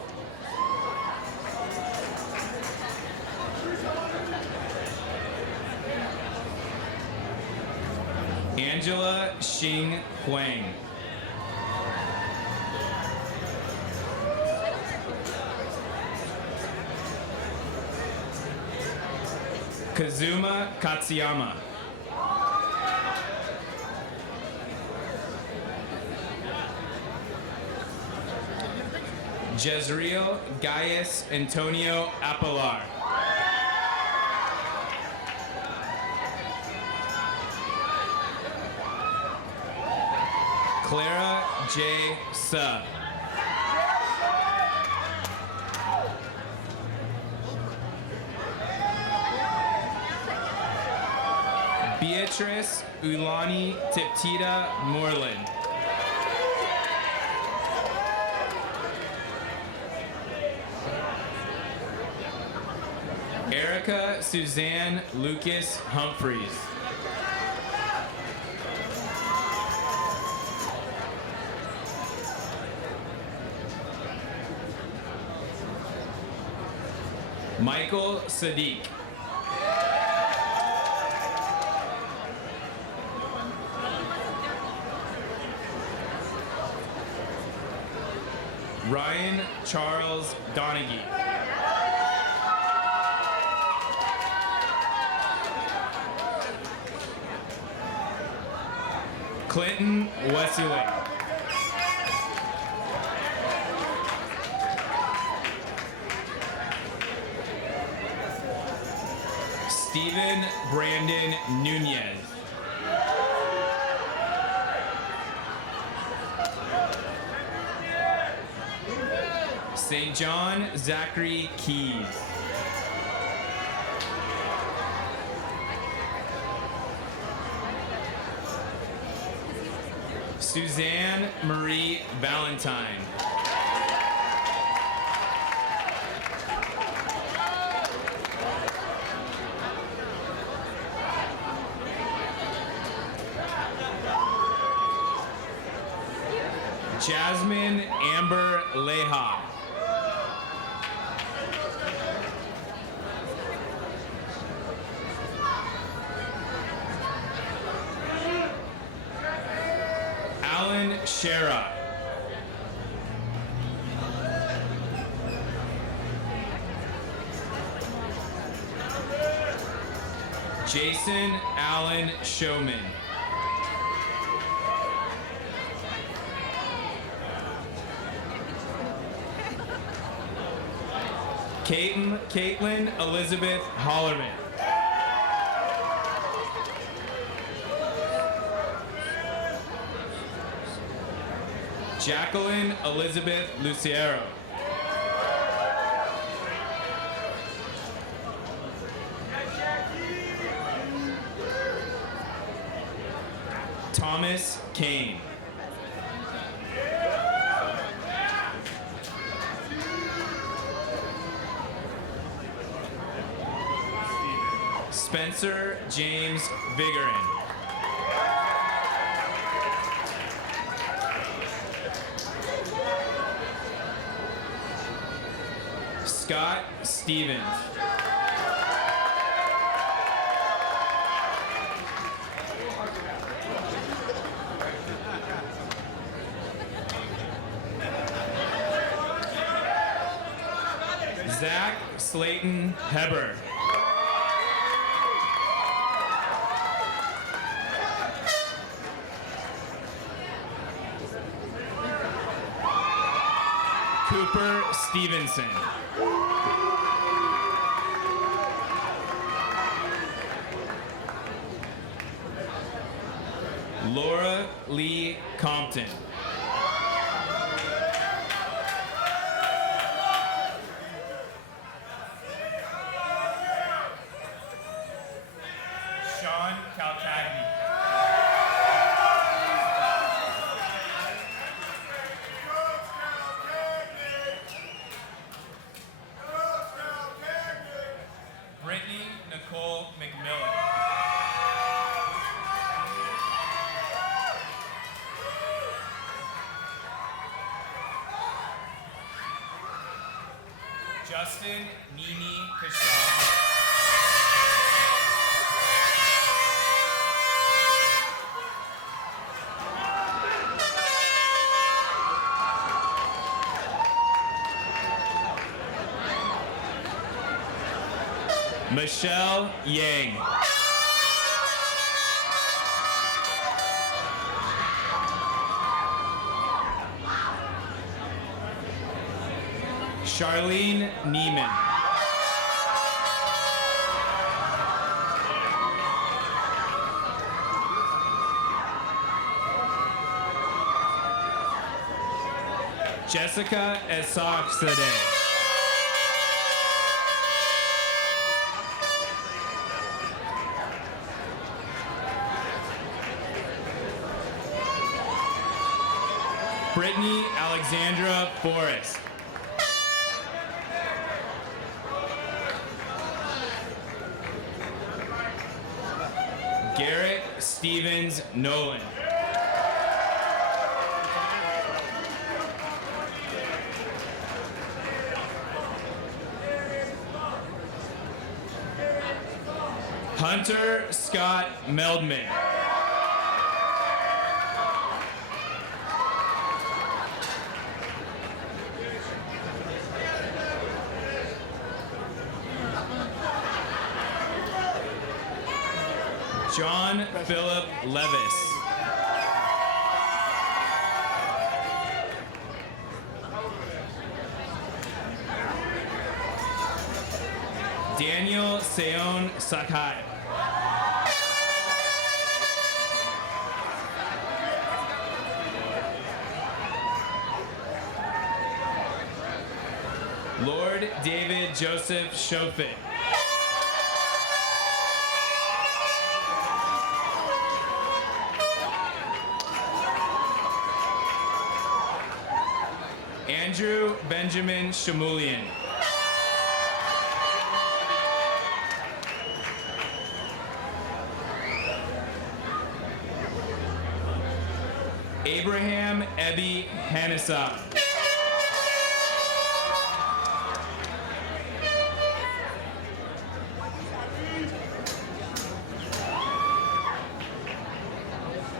Angela Xing Huang. Kazuma Katsuyama. Jezreel Gaius Antonio Apilar. Clara J. Suh. Beatrice Ulani Tiptita Moreland. Erica Suzanne Lucas Humphreys. Michael Sadiq. Ryan Charles Donaghy. Clinton Wesseley. Stephen Brandon Nunez. St. John Zachary Keys. Suzanne Marie Valentine. Jasmine Amber Leha. Alan Shera. Jason Allen Showman. Caitlin Elizabeth Hollerman. Jacqueline Elizabeth Luciero. Thomas Kane. Spencer James Vigorin. Scott Stevens. Zach Slayton Heber. Cooper Stevenson. Laura Lee Compton. Sean Calcagni. Brittany Nicole McMillan. Justin Nini Kashal. Michelle Yang. Charlene Neiman. Jessica Esoxade. Brittany Alexandra Forrest. Garrett Stevens Nolan. Hunter Scott Meldman. John Philip Levis. Daniel Seon Sakai. Lord David Joseph Shofit. Andrew Benjamin Shamulian. Abraham Ebby Hanessa.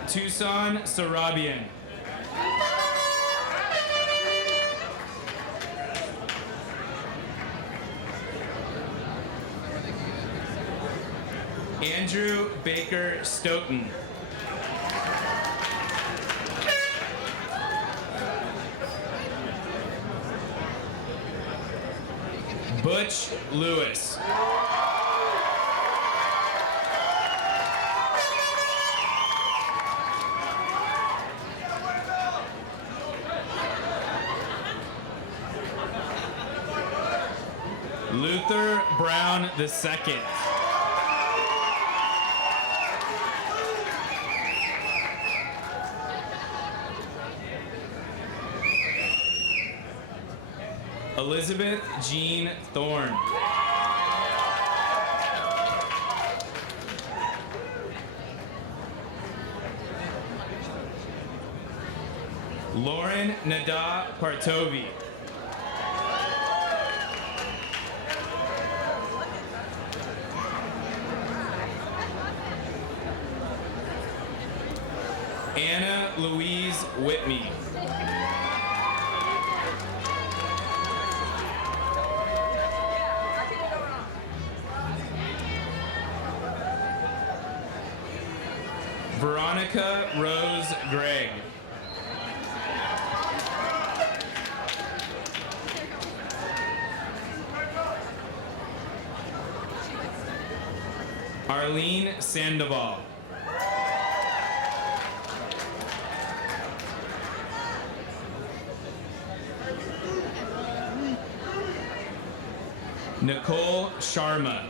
Tucson Sarabian. Andrew Baker Stoughton. Butch Lewis. Luther Brown II. Elizabeth Jean Thorne. Lauren Nada Partovi. Anna Louise Whitney. Veronica Rose Gregg. Arlene Sandoval. Nicole Sharma.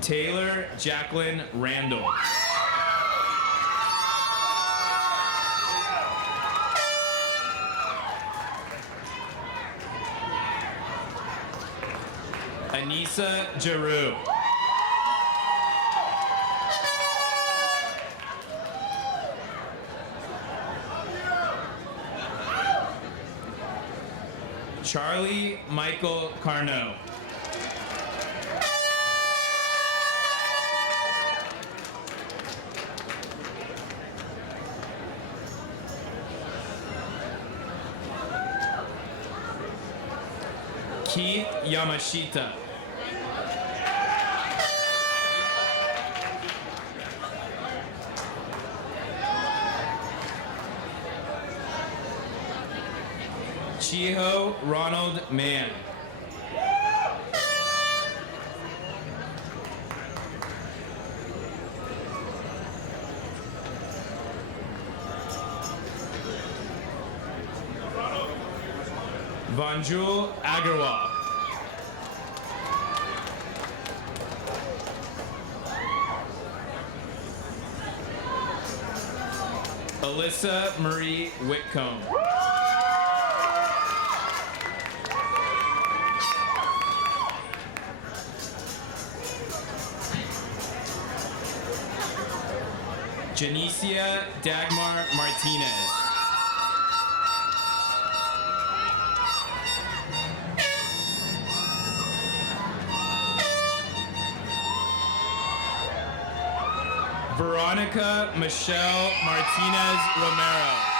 Taylor Jacqueline Randall. Anissa Giroux. Charlie Michael Carnot. Keith Yamashita. Chiho Ronald Mann. Vanjul Agarwal. Alyssa Marie Whitcomb. Janicia Dagmar Martinez. Veronica Michelle Martinez Romero.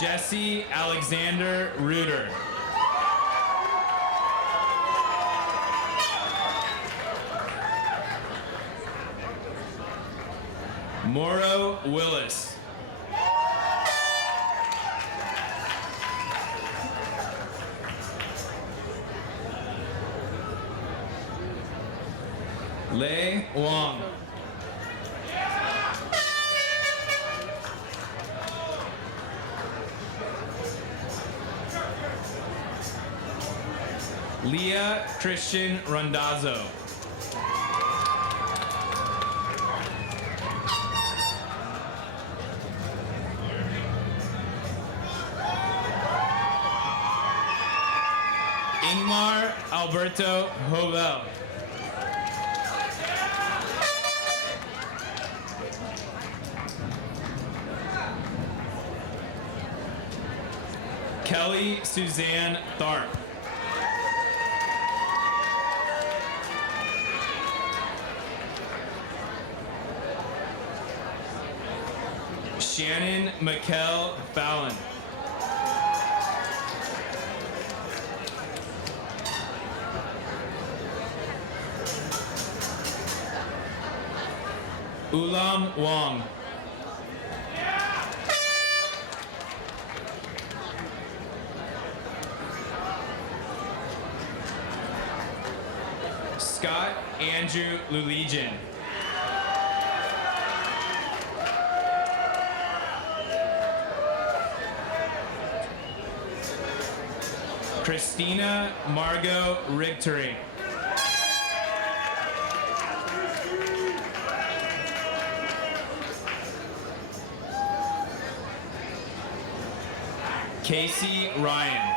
Jesse Alexander Reuter. Moro Willis. Lei Wong. Leah Christian Rondazzo. Ingmar Alberto Hovel. Kelly Suzanne Tharp. Shannon McKell Fallon. Ulam Wong. Scott Andrew Lulegian. Christina Margot Rigtering. Casey Ryan.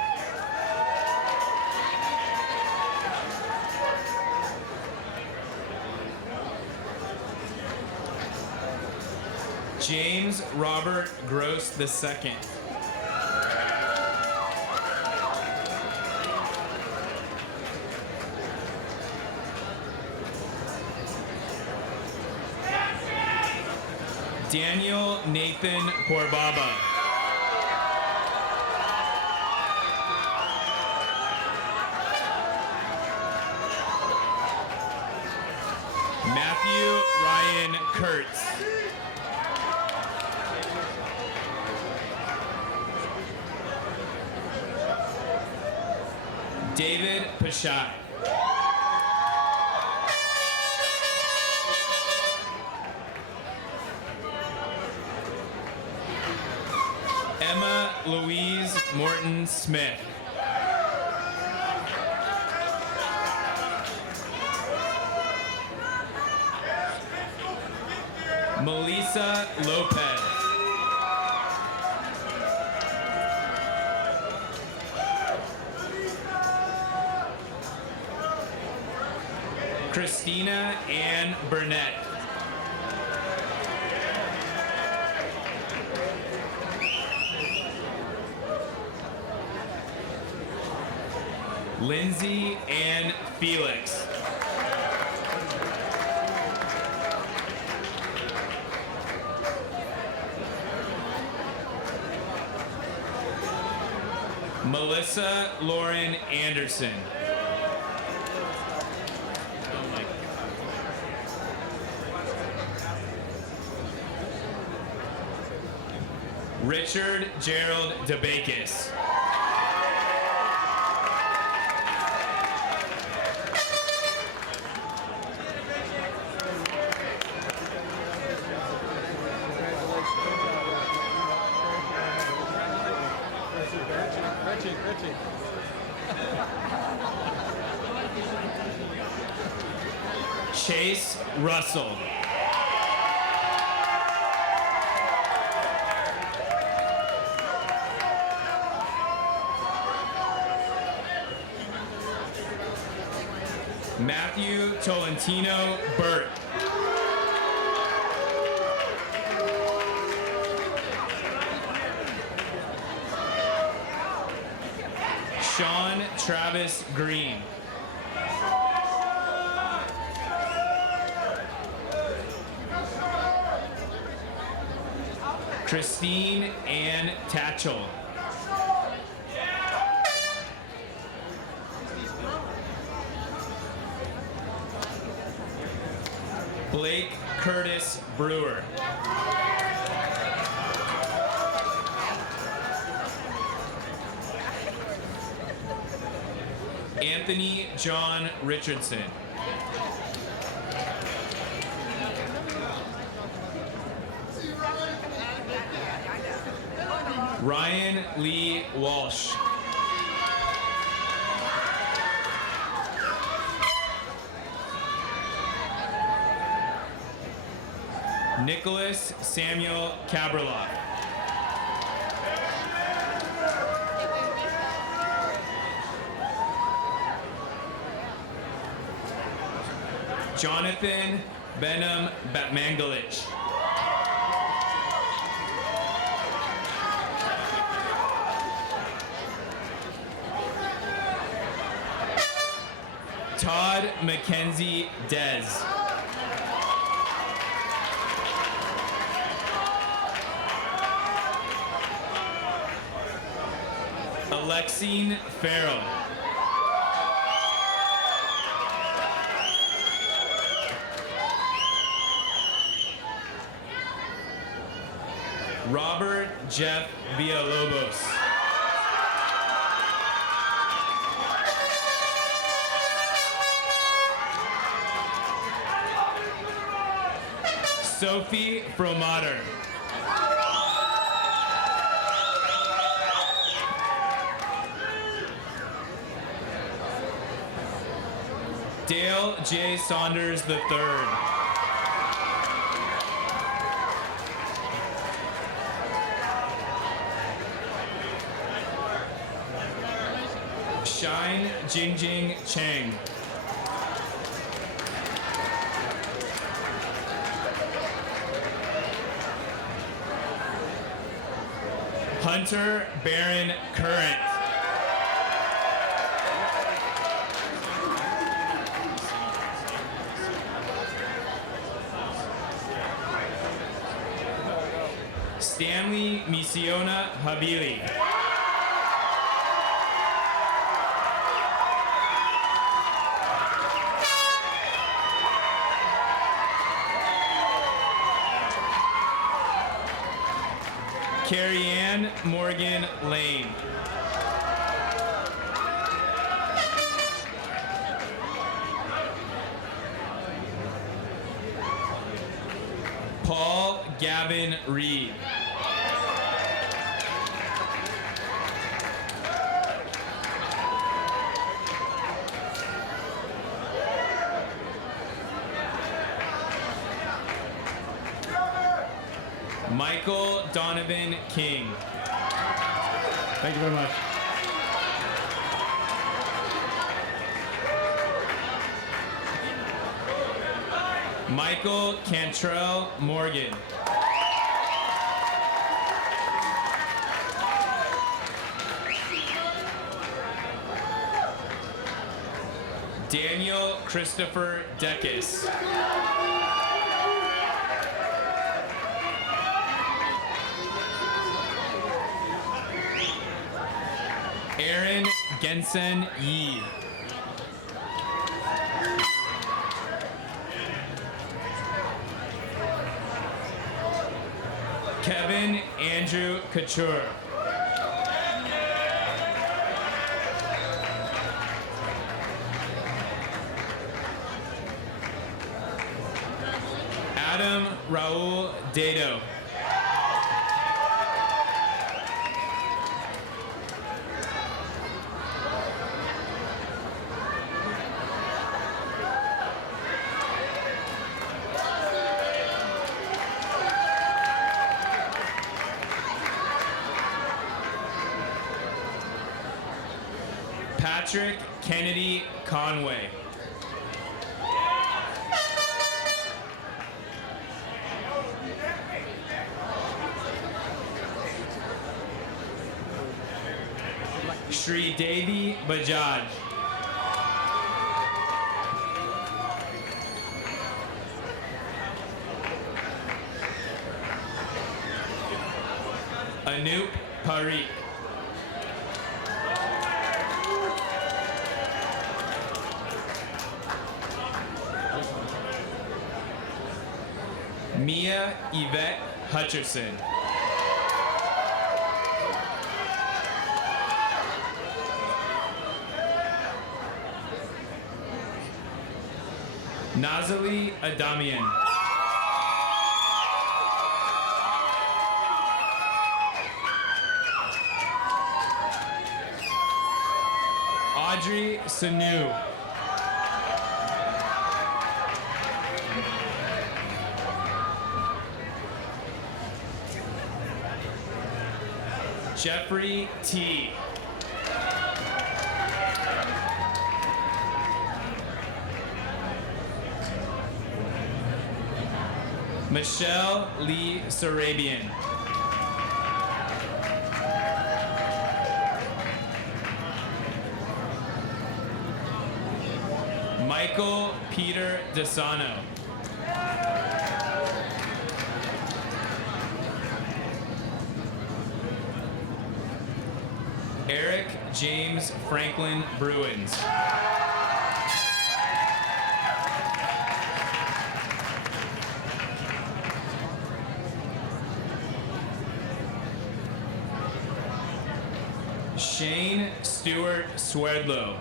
James Robert Gross II. Daniel Nathan Corbaba. Matthew Ryan Kurtz. David Pashai. Emma Louise Morton Smith. Melissa Lopez. Christina Ann Burnett. Lindsay Ann Felix. Melissa Lauren Anderson. Richard Gerald DeBakis. Chase Russell. Matthew Tolentino Burt. Sean Travis Green. Christine Ann Tatchell. Blake Curtis Brewer. Anthony John Richardson. Ryan Lee Walsh. Nicholas Samuel Kaberloff. Jonathan Benham Batmangalich. Todd Mackenzie Dez. Alexine Farrell. Robert Jeff Villalobos. Sophie Fromater. Dale J. Saunders III. Shine Jingjing Chang. Hunter Baron Current. Stanley Misiona Habili. Carrie Ann Morgan Lane. Paul Gavin Reed. Michael Donovan King. Thank you very much. Michael Cantrell Morgan. Daniel Christopher Deckis. Aaron Gensen Yee. Kevin Andrew Couture. Adam Raul Dado. Patrick Kennedy Conway. Shri Devi Bajaj. Anoop Parikh. Mia Yvette Hutcherson. Nazali Adamian. Audrey Sanu. Jeffrey T. Michelle Lee Sarabian. Michael Peter Desano. Eric James Franklin Bruns. Shane Stewart Swerdlow.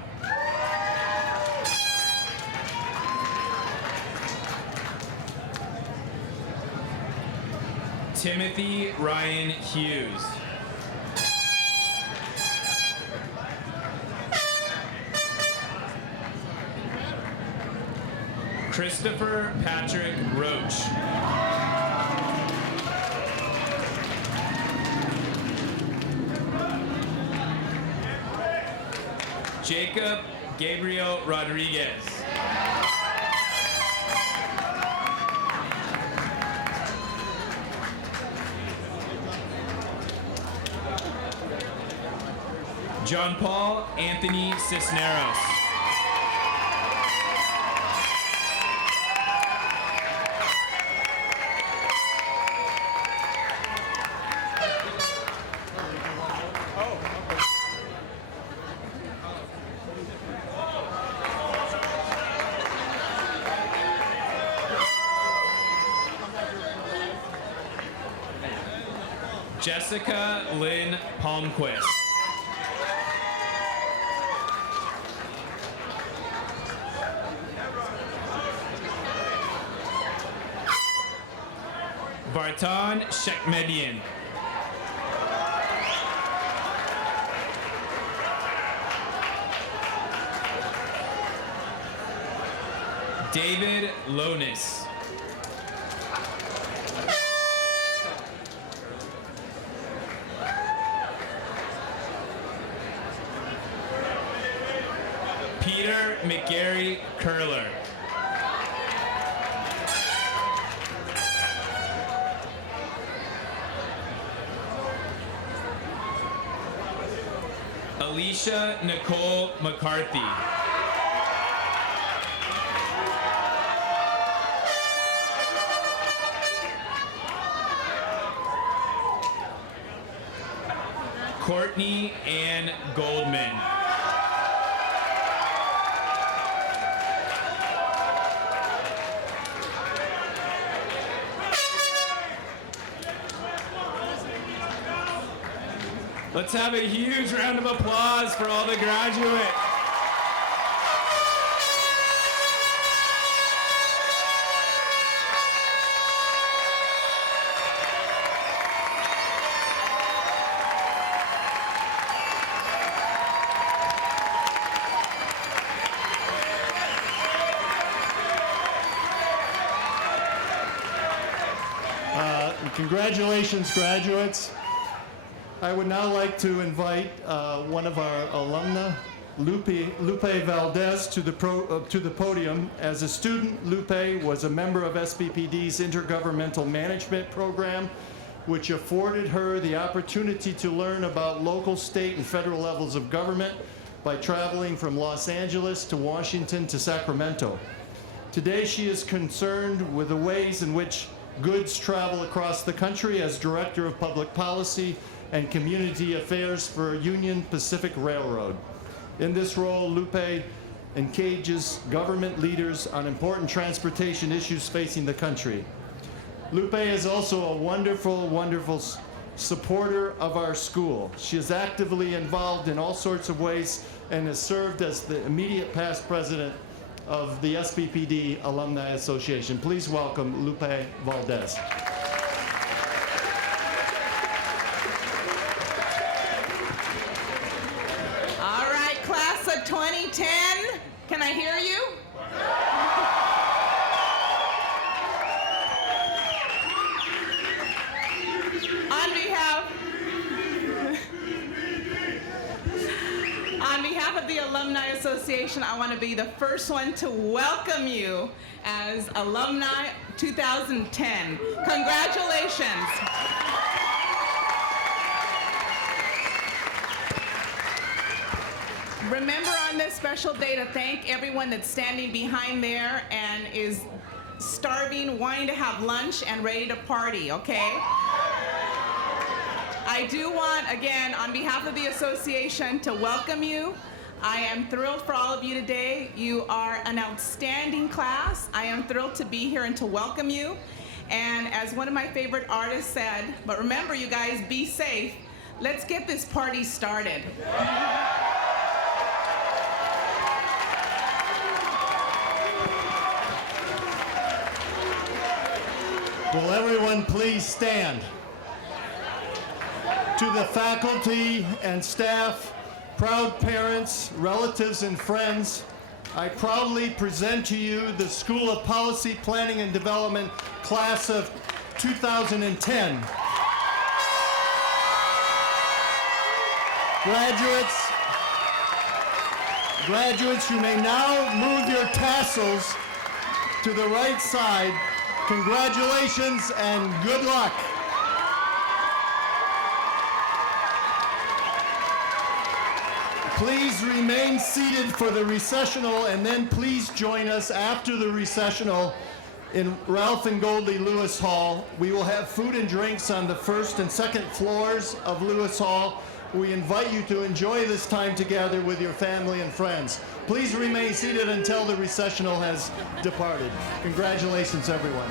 Timothy Ryan Hughes. Christopher Patrick Roach. Jacob Gabriel Rodriguez. John Paul Anthony Cisneros. Jessica Lynn Palmquist. Vartan Shekmedian. David Lonis. Peter McGarry Curler. Alicia Nicole McCarthy. Courtney Ann Goldman. Let's have a huge round of applause for all the graduates. Congratulations, graduates. I would now like to invite one of our alumna, Lupe Valdez, to the podium. As a student, Lupe was a member of SPPD's Intergovernmental Management Program, which afforded her the opportunity to learn about local, state, and federal levels of government by traveling from Los Angeles to Washington to Sacramento. Today, she is concerned with the ways in which goods travel across the country as Director of Public Policy and Community Affairs for Union Pacific Railroad. In this role, Lupe engages government leaders on important transportation issues facing the country. Lupe is also a wonderful supporter of our school. She is actively involved in all sorts of ways and has served as the immediate past president of the SPPD Alumni Association. Please welcome Lupe Valdez. All right, class of 2010, can I hear you? On behalf of the Alumni Association, I want to be the first one to welcome you as Alumni 2010. Congratulations. Remember on this special day to thank everyone that's standing behind there and is starving, wanting to have lunch, and ready to party, okay? I I do want, again, on behalf of the association, to welcome you. I am thrilled for all of you today. You are an outstanding class. I am thrilled to be here and to welcome you. And as one of my favorite artists said, but remember you guys, be safe. Let's get this party started. Will everyone please stand? To the faculty and staff, proud parents, relatives, and friends, I proudly present to you the School of Policy, Planning, and Development class of 2010. Graduates, you may now move your tassels to the right side. Congratulations and good luck. Please remain seated for the recessional, and then please join us after the recessional in Ralph and Goldie Lewis Hall. We will have food and drinks on the first and second floors of Lewis Hall. We invite you to enjoy this time together with your family and friends. Please remain seated until the recessional has departed. Congratulations, everyone.